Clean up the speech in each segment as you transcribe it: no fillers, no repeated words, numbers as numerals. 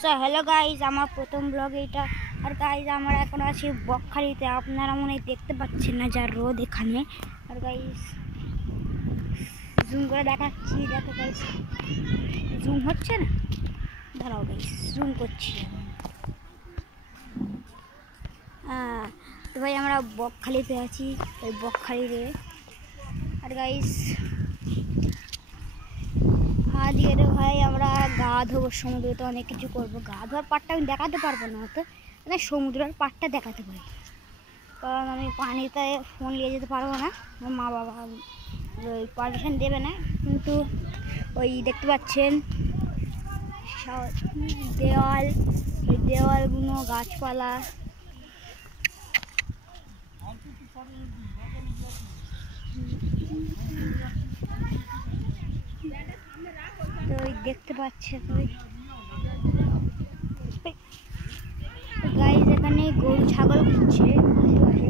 So hello guys, আমার প্রথম ব্লগ এইটা। আর গাইজ আমরা এখন আছি বকখালিতে। আপনারা মনে হয় দেখতে পাচ্ছেন না, যা রোদ এখানে। আর গাইজ জুম করে দেখাচ্ছি, দেখো গাইজ জুম হচ্ছে না, দাঁড়াও গাইজ জুম করছি। তো ভাই আমরা বকখালিতে আছি, ওই বকখালিতে। আর গাইজ আজকে ভাই আমরা গা ধোবো সমুদ্রে, অনেক কিছু করবো। গা ধোয়ার পাটটা আমি দেখাতে পারবো না হয়তো, মানে সমুদ্রের পাটটা দেখাতে পারি, কারণ আমি পানিতে ফোন নিয়ে যেতে পারবো না, আমার মা বাবা ওই পারমিশন দেবে না। কিন্তু ওই দেখতে পাচ্ছেন দেওয়াল, ওই দেওয়ালগুলো গাছপালা, তো ওই দেখতে পাচ্ছেন ওই গাইজ এখানে গরু ছাগল ঘুরছে আশেপাশে।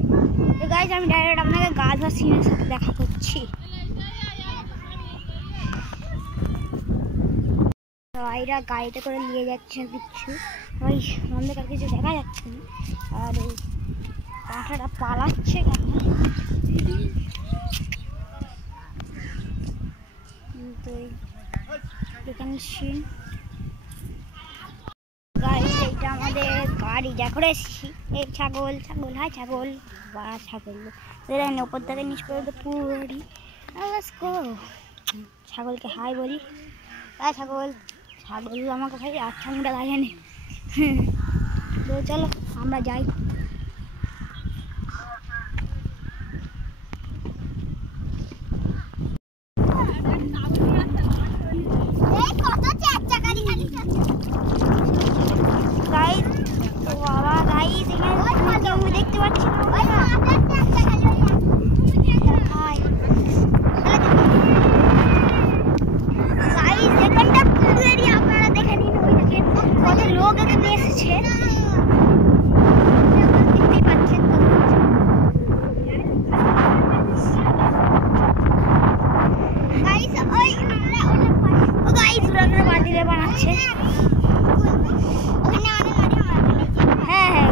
তো গাইজ আমি ডাইরেক্ট আপনাকে গা ধোয়া সিনের সাথে দেখা করছি। তো আইরা গাড়িতে করে নিয়ে যাচ্ছে কিছু, ওই অন্ধকার কিছু দেখা যাচ্ছে না। আর ওই পাঠাটা পালাচ্ছে কেন, তো এখানে সিন গাইজ এইটা আমাদের গাড়ি যা করে এসেছি। এই ছাগল ছাগল, হাই ছাগল বা ছাগল ওপর থেকে নিচ পর্যন্ত পুরি। ছাগলকে হাই বলি, হ্যাঁ ছাগল। ছাগল আমাকে ভাই আচ্ছা মুটা লাগে না। তো চলো আমরা যাই। দেখতে পাচ্ছি আপনারা দেখে নিন, ওই দেখেন কত লোক এখানে এসেছে, দেখতেই পাচ্ছেন। বাদিরে বানাচ্ছে, হ্যাঁ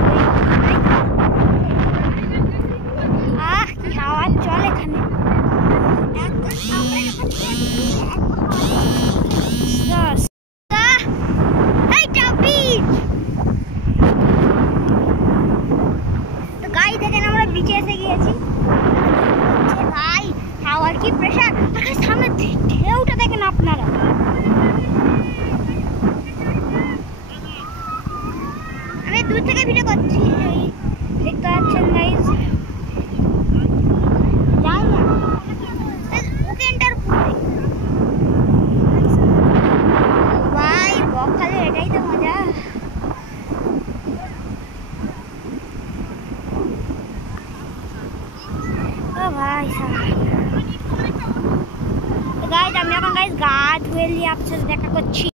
হ্যাঁ কি হাওয়া চল এখানে। তো গাই দেখেন আমরা বিচে এসে গিয়েছি ভাই, হাওয়ার কি প্রেশার। সামনে ঢেউটা দেখেন আপনারা, আমি দূর থেকে ভিডিও করছি, দেখতে পাচ্ছেন গাইজ। যাই না ওখানটার ভাই বকখালি, এটাই তো মজা। ও ভাই গাইজ আমি এখন গাইজ গা ধুয়ে নিয়ে আপনার সাথে দেখা করছি।